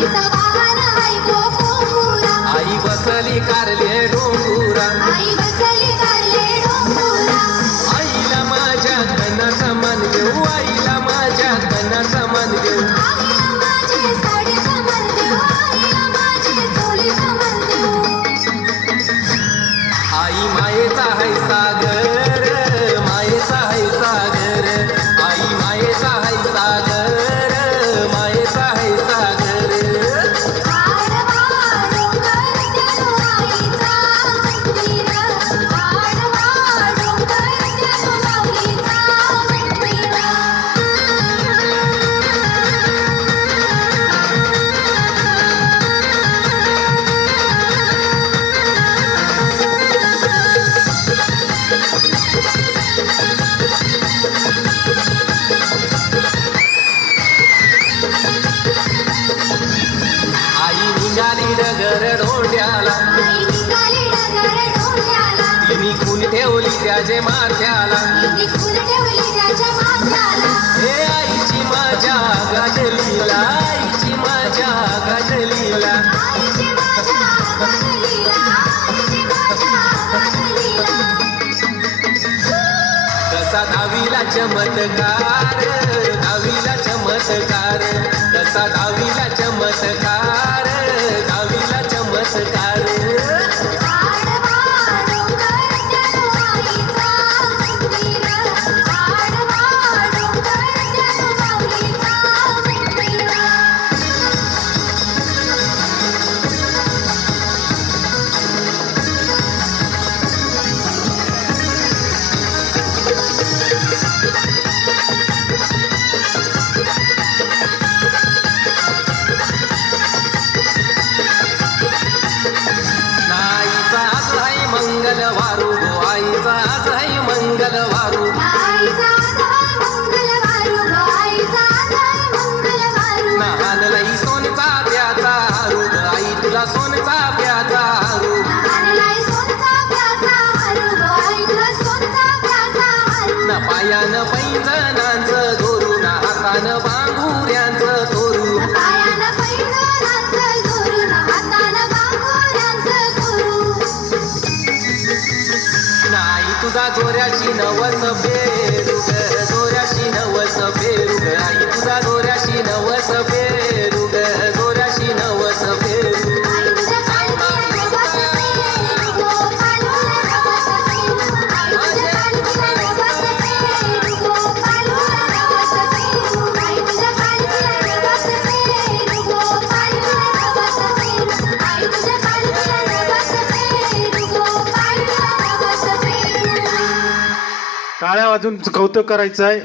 आईचा वाहन हाय गोपुरा, आई बसली कारले डोंगुरा, आई बसली कारले डोंगुरा. आईला माझ्या धनाचा मान देऊ, आईला माझ्या धनाचा मान देऊ. आईला माझे साडीचा मान देऊ, आईला माझे चोळीचा मान देऊ. आई मायेचा है सागर, मायेचा है सागर, आई मायेचा है सागर, मायेचा है सागर. आडवा डोंगर त्यानो आईचा मंदिर, आडवा डोंगर त्यानो माऊलीचा मंदिर. आई निघाली डगर डोंड्याला, आई निघाली डगर डोंग्याला, तिने खून ठेवली त्याचे माथ्याला. तिने खून ठेवली त्याच्या माथ्याला. हे आईची माझ्या गाजलीला, आईची माझ्या गाजलीला. आईची माझ्या गाजलीला, आईची माझ्या गाजलीला. कसा दहावीला चमत्कार, दहावीला चमत्कार, कसा दहावीला चमत्कार, दहावीला चमत्कार. आडवा डोंगर त्यानो आईचा मंदिर, आडवा डोंगर त्यानो माऊलीचा मंदिर. आईचा आज आहे मंगलवारू गो, आईचा आज आहे मंगलवारू. आईचा आज हाय मंगलवारू गो, आईचा आज हाय मंगलवारू. लहान लई सोनचा प्याचा हरू ग, आई तुला सोनचा प्याचा हरू. आणलाय सोनचा प्याचा हरू गो, आई तुला सोनचा प्याचा हरू. ना पायानं पैंजणांचं दोरू, ना हातानं बांगुऱ्यांचं तोरू. पायानं पैंजणाचं जोरून, हातानं बांगुऱ्यांचं कोरू. नाही तुझा जोऱ्याची नवस फेरू ग, जोऱ्याची नवस फेरू ग, आई तुझा जोऱ्याची नवस फेरू ग, जोऱ्याची नवस फेरू. आई तुझ्या पालखीला नवस फेरू गो, पालूला नवस फेरू. आई तुझ्या पालखीला नवस फेरू गो, पालूला नवस फेरू. आई तुझ्या पालखीला नवस फेरू गो, पालूला नवस फेरू. आई तुझ्या पालखीला नवस फेरू गो, पालूला नवस फेरू. टाळ्या वाजून कौतुक करायचं आहे.